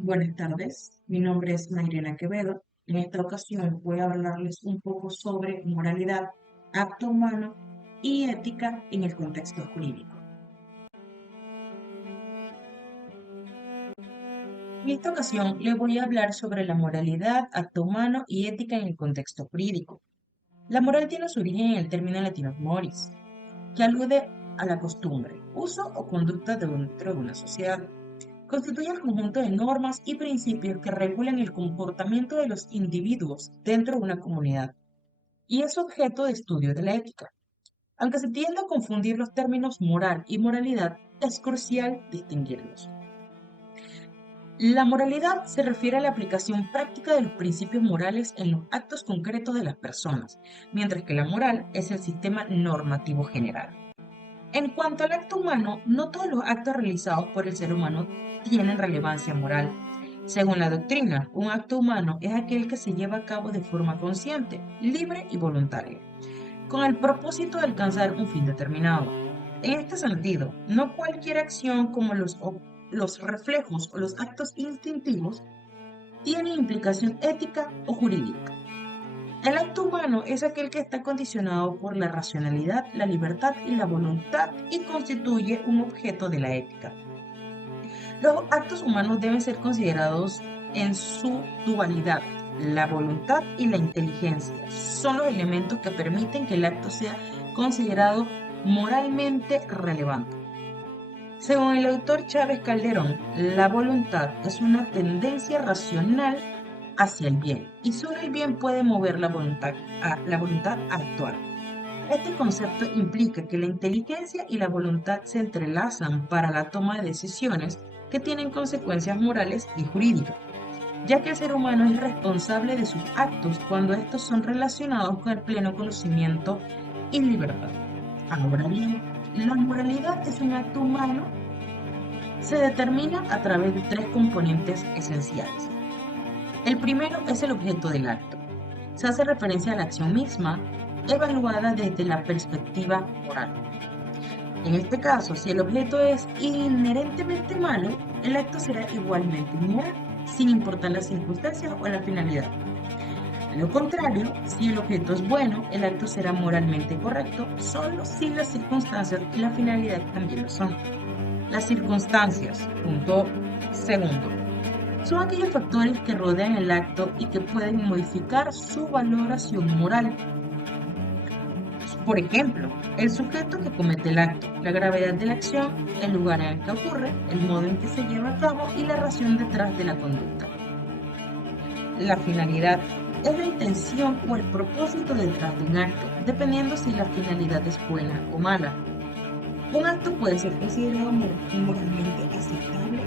Buenas tardes, mi nombre es Mayrena Quevedo. En esta ocasión voy a hablarles un poco sobre moralidad, acto humano y ética en el contexto jurídico. En esta ocasión les voy a hablar sobre la moralidad, acto humano y ética en el contexto jurídico. La moral tiene su origen en el término latino moris, que alude a la costumbre, uso o conducta dentro de una sociedad. Constituye el conjunto de normas y principios que regulan el comportamiento de los individuos dentro de una comunidad y es objeto de estudio de la ética. Aunque se tiende a confundir los términos moral y moralidad, es crucial distinguirlos. La moralidad se refiere a la aplicación práctica de los principios morales en los actos concretos de las personas, mientras que la moral es el sistema normativo general. En cuanto al acto humano, no todos los actos realizados por el ser humano tienen relevancia moral. Según la doctrina, un acto humano es aquel que se lleva a cabo de forma consciente, libre y voluntaria, con el propósito de alcanzar un fin determinado. En este sentido, no cualquier acción como los reflejos o los actos instintivos tiene implicación ética o jurídica. El acto humano es aquel que está condicionado por la racionalidad, la libertad y la voluntad y constituye un objeto de la ética. Los actos humanos deben ser considerados en su dualidad. La voluntad y la inteligencia son los elementos que permiten que el acto sea considerado moralmente relevante. Según el autor Chávez Calderón, la voluntad es una tendencia racional hacia el bien y solo el bien puede mover la voluntad a actuar. Este concepto implica que la inteligencia y la voluntad se entrelazan para la toma de decisiones que tienen consecuencias morales y jurídicas, ya que el ser humano es responsable de sus actos cuando estos son relacionados con el pleno conocimiento y libertad. Ahora bien, la moralidad es un acto humano, se determina a través de tres componentes esenciales. El primero es el objeto del acto. Se hace referencia a la acción misma, evaluada desde la perspectiva moral. En este caso, si el objeto es inherentemente malo, el acto será igualmente inmoral, sin importar las circunstancias o la finalidad. A lo contrario, si el objeto es bueno, el acto será moralmente correcto, solo si las circunstancias y la finalidad también lo son. Las circunstancias, punto segundo, son aquellos factores que rodean el acto y que pueden modificar su valoración moral. Por ejemplo, el sujeto que comete el acto, la gravedad de la acción, el lugar en el que ocurre, el modo en que se lleva a cabo y la razón detrás de la conducta. La finalidad es la intención o el propósito detrás de un acto, dependiendo si la finalidad es buena o mala. Un acto puede ser considerado moralmente aceptable.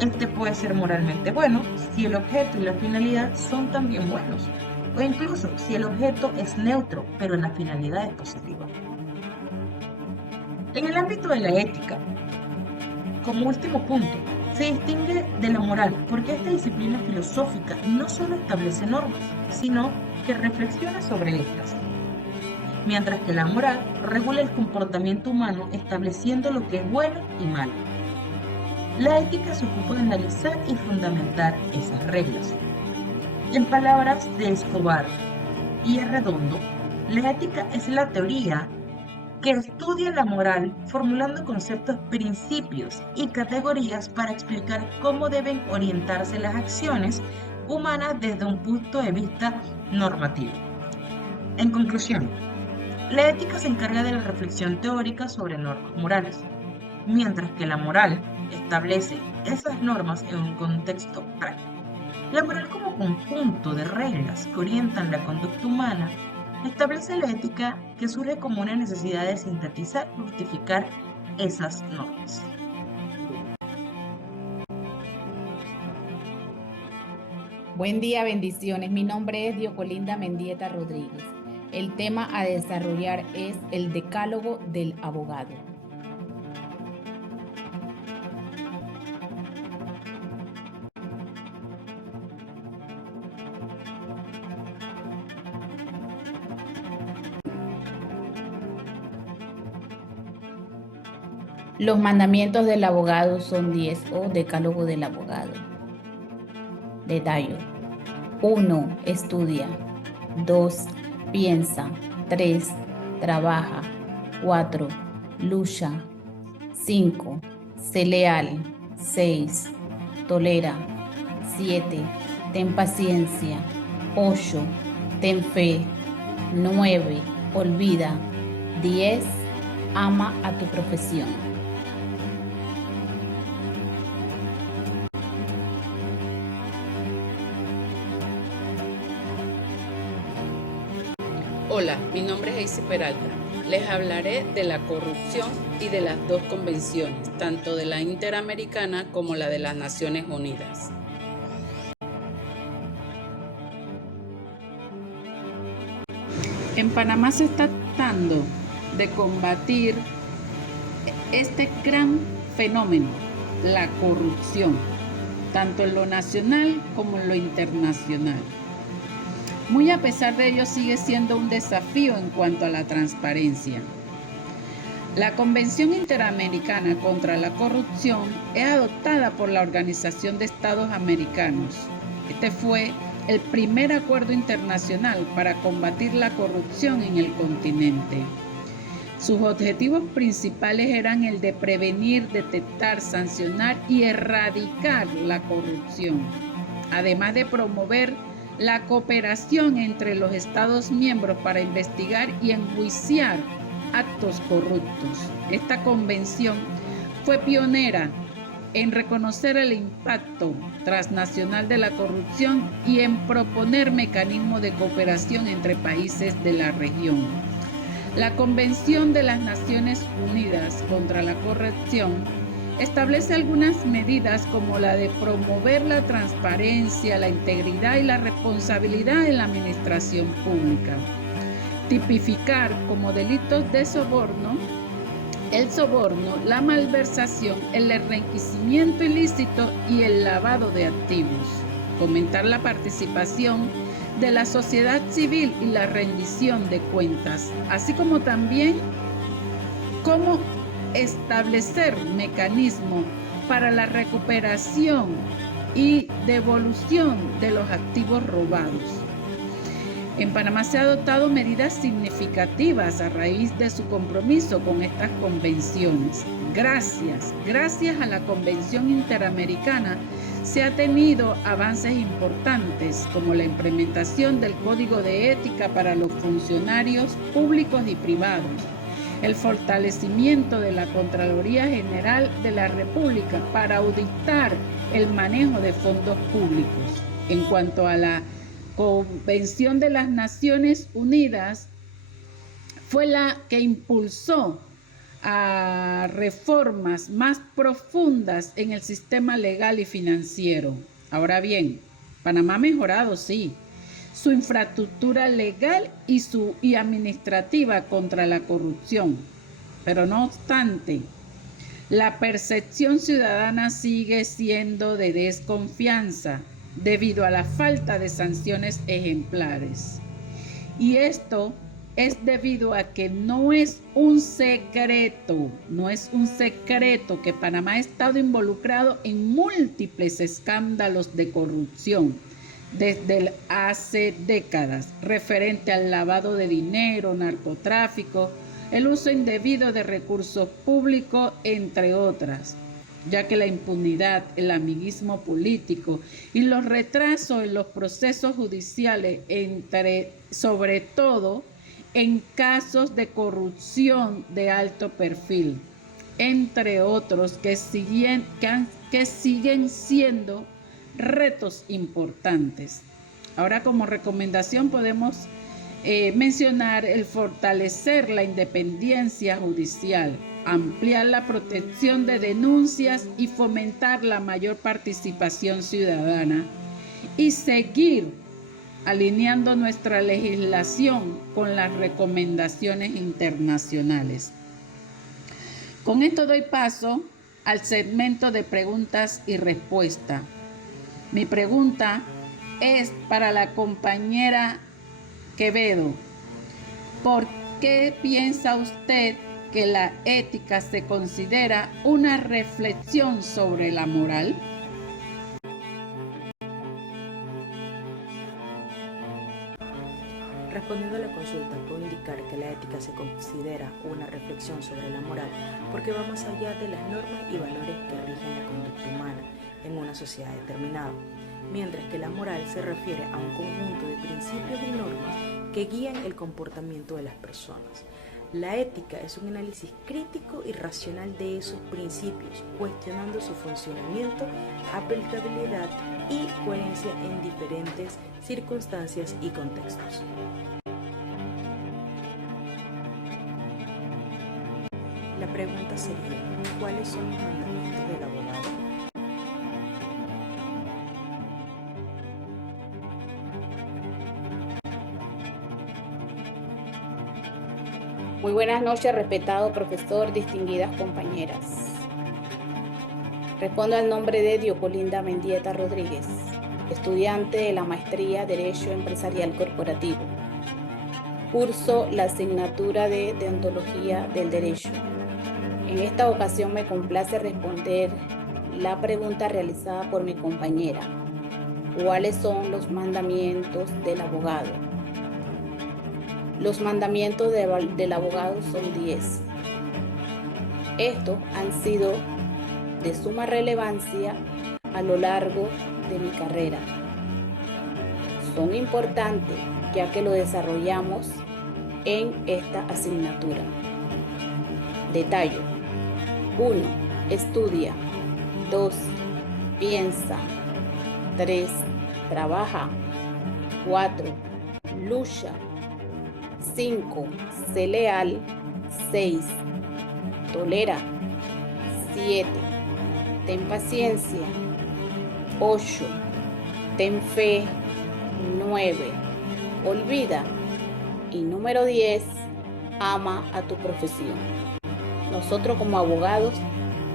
Este puede ser moralmente bueno si el objeto y la finalidad son también buenos, o incluso si el objeto es neutro, pero la finalidad es positiva. En el ámbito de la ética, como último punto, se distingue de la moral porque esta disciplina filosófica no solo establece normas, sino que reflexiona sobre estas, mientras que la moral regula el comportamiento humano estableciendo lo que es bueno y malo. La ética se ocupa de analizar y fundamentar esas reglas. En palabras de Escobar y Arredondo, la ética es la teoría que estudia la moral formulando conceptos, principios y categorías para explicar cómo deben orientarse las acciones humanas desde un punto de vista normativo. En conclusión, la ética se encarga de la reflexión teórica sobre normas morales, mientras que la moral establece esas normas en un contexto práctico. La moral como conjunto de reglas que orientan la conducta humana establece la ética que surge como una necesidad de sintetizar y justificar esas normas. Buen día, bendiciones. Mi nombre es Diocolinda Mendieta Rodríguez. El tema a desarrollar es el decálogo del abogado. Los mandamientos del abogado son 10 o decálogo del abogado. Detalle. 1. Estudia. 2. Piensa. 3. Trabaja. 4. Lucha. 5. Sé leal. 6. Tolera. 7. Ten paciencia. 8. Ten fe. 9. Olvida. 10. Ama a tu profesión. Hola, mi nombre es Eisy Peralta. Les hablaré de la corrupción y de las dos convenciones, tanto de la Interamericana como la de las Naciones Unidas. En Panamá se está tratando de combatir este gran fenómeno, la corrupción, tanto en lo nacional como en lo internacional. Muy a pesar de ello, sigue siendo un desafío en cuanto a la transparencia. La Convención Interamericana contra la Corrupción es adoptada por la Organización de Estados Americanos. Este fue el primer acuerdo internacional para combatir la corrupción en el continente. Sus objetivos principales eran el de prevenir, detectar, sancionar y erradicar la corrupción, además de promover la cooperación entre los Estados miembros para investigar y enjuiciar actos corruptos. Esta convención fue pionera en reconocer el impacto transnacional de la corrupción y en proponer mecanismos de cooperación entre países de la región. La Convención de las Naciones Unidas contra la Corrupción establece algunas medidas como la de promover la transparencia, la integridad y la responsabilidad en la administración pública. Tipificar como delitos de soborno el soborno, la malversación, el enriquecimiento ilícito y el lavado de activos. Fomentar la participación de la sociedad civil y la rendición de cuentas, así como también cómo establecer mecanismos para la recuperación y devolución de los activos robados. En Panamá se han adoptado medidas significativas a raíz de su compromiso con estas convenciones. Gracias a la Convención Interamericana se han tenido avances importantes como la implementación del Código de Ética para los funcionarios públicos y privados, el fortalecimiento de la Contraloría General de la República para auditar el manejo de fondos públicos. En cuanto a la Convención de las Naciones Unidas, fue la que impulsó a reformas más profundas en el sistema legal y financiero. Ahora bien, Panamá ha mejorado, sí, su infraestructura legal y administrativa contra la corrupción. Pero no obstante, la percepción ciudadana sigue siendo de desconfianza debido a la falta de sanciones ejemplares. Y esto es debido a que no es un secreto que Panamá ha estado involucrado en múltiples escándalos de corrupción desde hace décadas, referente al lavado de dinero, narcotráfico, el uso indebido de recursos públicos, entre otras, ya que la impunidad, el amiguismo político y los retrasos en los procesos judiciales, sobre todo en casos de corrupción de alto perfil, entre otros, que siguen siendo retos importantes. Ahora, como recomendación podemos mencionar el fortalecer la independencia judicial, ampliar la protección de denuncias y fomentar la mayor participación ciudadana y seguir alineando nuestra legislación con las recomendaciones internacionales. Con esto doy paso al segmento de preguntas y respuestas. Mi pregunta es para la compañera Quevedo. ¿Por qué piensa usted que la ética se considera una reflexión sobre la moral? Respondiendo a la consulta, puedo indicar que la ética se considera una reflexión sobre la moral porque va más allá de las normas y valores que rigen la conducta humana en una sociedad determinada, mientras que la moral se refiere a un conjunto de principios y normas que guían el comportamiento de las personas. La ética es un análisis crítico y racional de esos principios, cuestionando su funcionamiento, aplicabilidad y coherencia en diferentes circunstancias y contextos. La pregunta sería, ¿cuáles son los mandamientos del abogado? Muy buenas noches, respetado profesor, distinguidas compañeras. Respondo al nombre de Diocolinda Mendieta Rodríguez, estudiante de la maestría Derecho Empresarial Corporativo. Curso la asignatura de Deontología del Derecho. En esta ocasión me complace responder la pregunta realizada por mi compañera. ¿Cuáles son los mandamientos del abogado? Los mandamientos del abogado son 10. Estos han sido de suma relevancia a lo largo de mi carrera. Son importantes ya que lo desarrollamos en esta asignatura. Detallo: 1. Estudia. 2. Piensa. 3. Trabaja. 4. Lucha. 5. Sé leal. 6. Tolera. 7. Ten paciencia. 8. Ten fe. 9. Olvida. Y número 10. Ama a tu profesión. Nosotros como abogados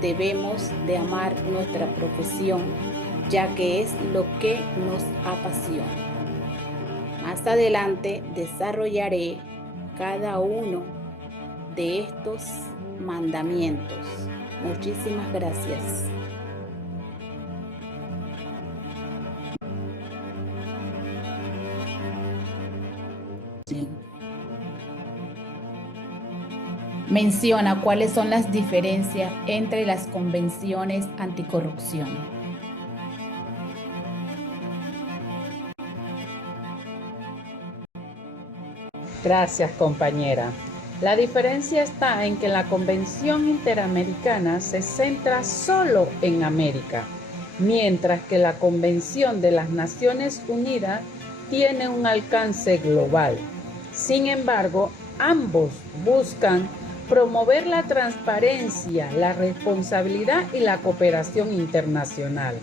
debemos de amar nuestra profesión, ya que es lo que nos apasiona. Más adelante desarrollaré cada uno de estos mandamientos. Muchísimas gracias. Menciona cuáles son las diferencias entre las convenciones anticorrupción. Gracias, compañera. La diferencia está en que la Convención Interamericana se centra solo en América, mientras que la Convención de las Naciones Unidas tiene un alcance global. Sin embargo, ambos buscan promover la transparencia, la responsabilidad y la cooperación internacional.